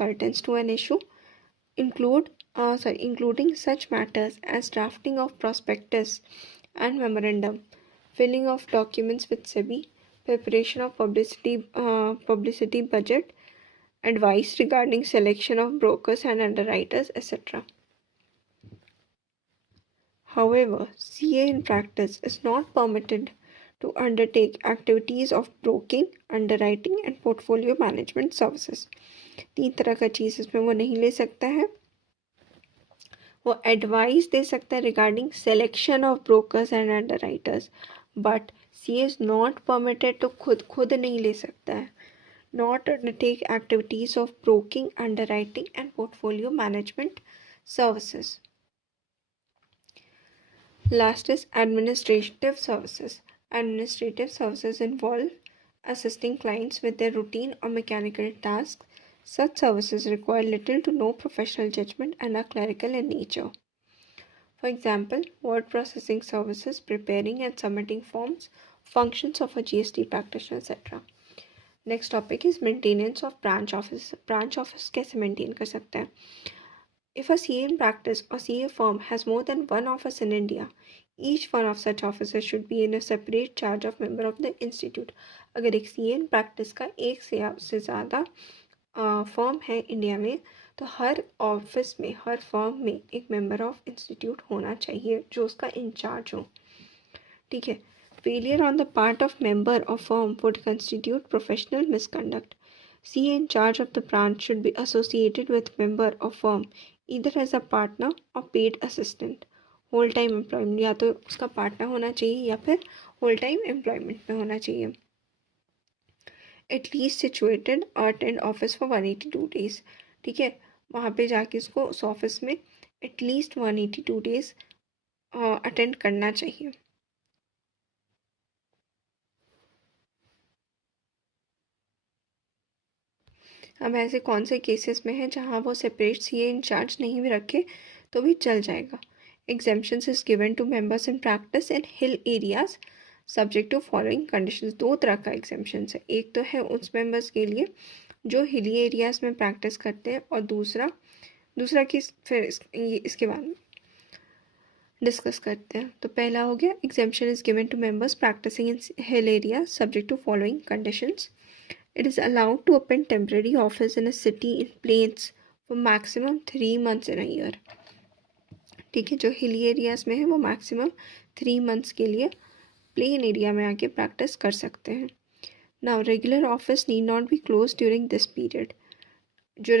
consultants to an issue including such matters as drafting of prospectus and memorandum, filling of documents with SEBI, preparation of publicity budget, advice regarding selection of brokers and underwriters, etc. However, CA in practice is not permitted to undertake activities of broking, underwriting and portfolio management services. 3 तरह का चीज़ इसमें वो नहीं ले सकता है. वो advice दे सकता है regarding selection of brokers and underwriters, but she is not permitted, तो खुद नहीं ले सकता है. Not undertake activities of broking, underwriting and portfolio management services. Last is administrative services. Administrative services involve assisting clients with their routine or mechanical tasks. Such services require little to no professional judgment and are clerical in nature. For example, word processing services, preparing and submitting forms, functions of a GST practitioner, etc. Next topic is maintenance of branch office. Branch office कैसे maintain कर सकते हैं? If a CA in practice or CA firm has more than one office in India, each one of such offices should be in a separate charge of member of the institute. अगर एक CA in practice का एक से ज़्यादा firm है India में, तो हर office में, हर फर्म में एक मेंबर ऑफ इंस्टीट्यूट होना चाहिए जो उसका इंचार्ज हो. ठीक है. Failure on the part of member of firm would constitute professional misconduct. CA in charge of the branch should be associated with member of firm either as a partner or paid assistant. Whole time employment, या तो उसका partner होना चाहिए या फिर whole time employment में होना चाहिए. एटलीस्ट सिचुएटेड और अटेंड ऑफिस फॉर 182 डेज. ठीक है, वहाँ पे जाके उसको उस ऑफिस में एटलीस्ट 182 डेज अटेंड करना चाहिए. अब ऐसे कौन से केसेस में है जहाँ वो सेपरेट CA इंचार्ज नहीं भी रखे तो भी चल जाएगा. Exemptions is given to members in practice in hill areas subject to following conditions. 2 तरह का exemptions है. एक तो है उस members के लिए जो hilly areas में practice करते हैं, और दूसरा किस फिर इसके बाद में डिस्कस करते हैं. तो पहला हो गया, exemption is given to members practicing in hill areas subject to following conditions. It is allowed to open temporary office in a city in plains for maximum 3 months in a year. ठीक है, जो hilly areas में है वो maximum 3 months के लिए plain area में आके प्रैक्टिस कर सकते हैं. Now regular office need not be close during this period. जो